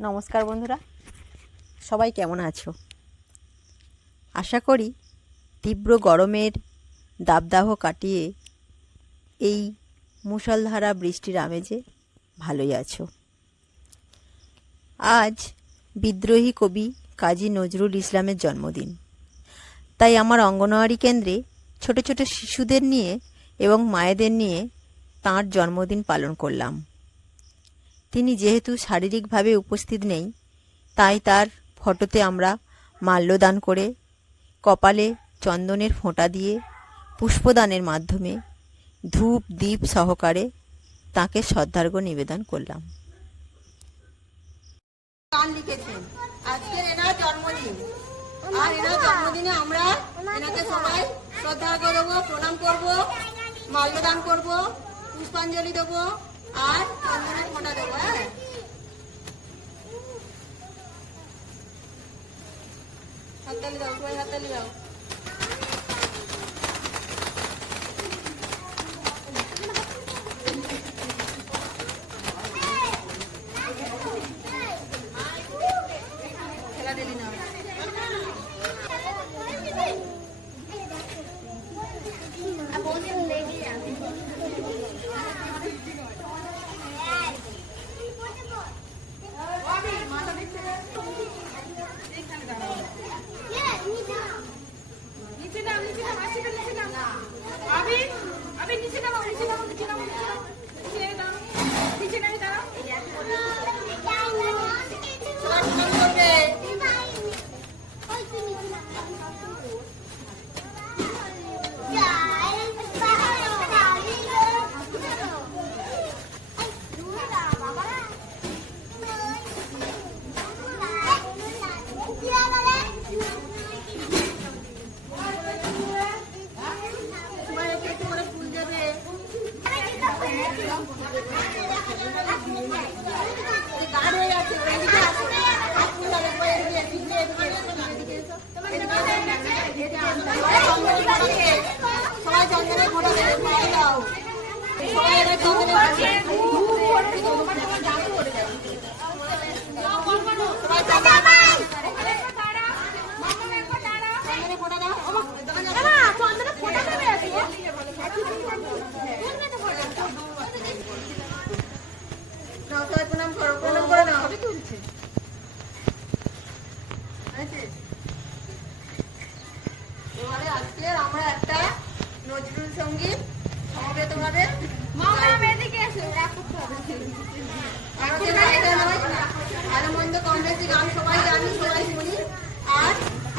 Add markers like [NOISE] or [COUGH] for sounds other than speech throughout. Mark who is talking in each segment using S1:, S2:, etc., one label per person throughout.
S1: নমস্কার বন্ধুরা, সবাই কেমন আছো? আশা করি তীব্র গরমের দাবদাহ কাটিয়ে এই মুষলধারা বৃষ্টির আমেজে ভালোই আছো। আজ বিদ্রোহী কবি কাজী নজরুল ইসলামের জন্মদিন। তাই আমার অঙ্গনওয়াড়ি কেন্দ্রে ছোট ছোট শিশুদের নিয়ে এবং মায়েদের নিয়ে তাঁর জন্মদিন পালন করলাম। তিনি যেহেতু শারীরিকভাবে উপস্থিত নেই, তাই তার ফটোতে আমরা মাল্যদান করে কপালে চন্দনের ফোঁটা দিয়ে পুষ্পদানের মাধ্যমে ধূপ দ্বীপ সহকারে তাকে শ্রদ্ধার্ঘ নিবেদন করলাম।
S2: শ্রদ্ধা করব প্রণাম মাল্যদান করব, পুষ্পাঞ্জলি দেবো। আর চন্দনের ফোঁটা দেবো হ্যাঁ হাততালি দাও সবাই সবাই [LAUGHS] চন্দনের ফোঁটা দাও নাও সবাই প্রণাম করো প্রণাম করে আছে? এবারে আজকে আমরা একটা নজরুল সংগীত সমবেতভাবে আমাদের ভালো মন্দ কম গান সবাই জানি সবাই শুনি। আর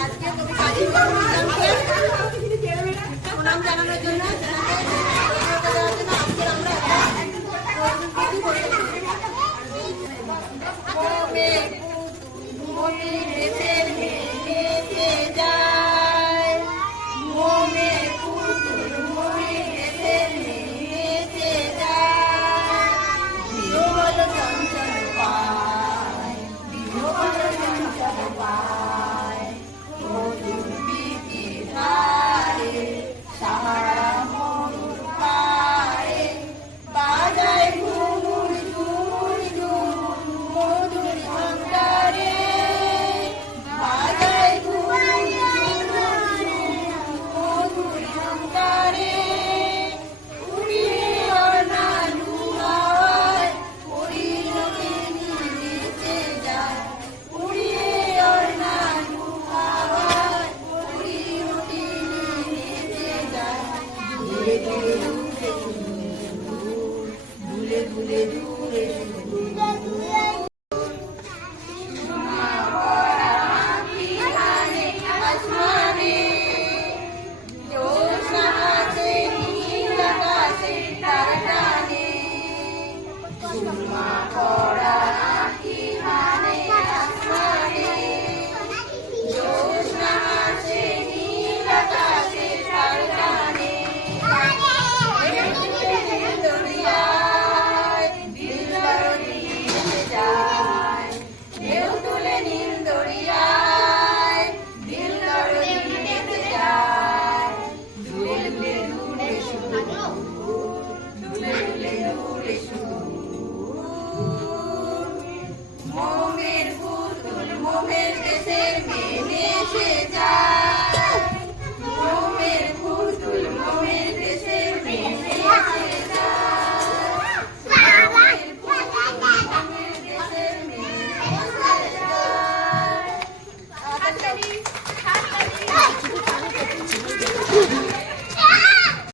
S2: আজকে কবি কাজী প্রণাম জানানোর জন্য Thank you.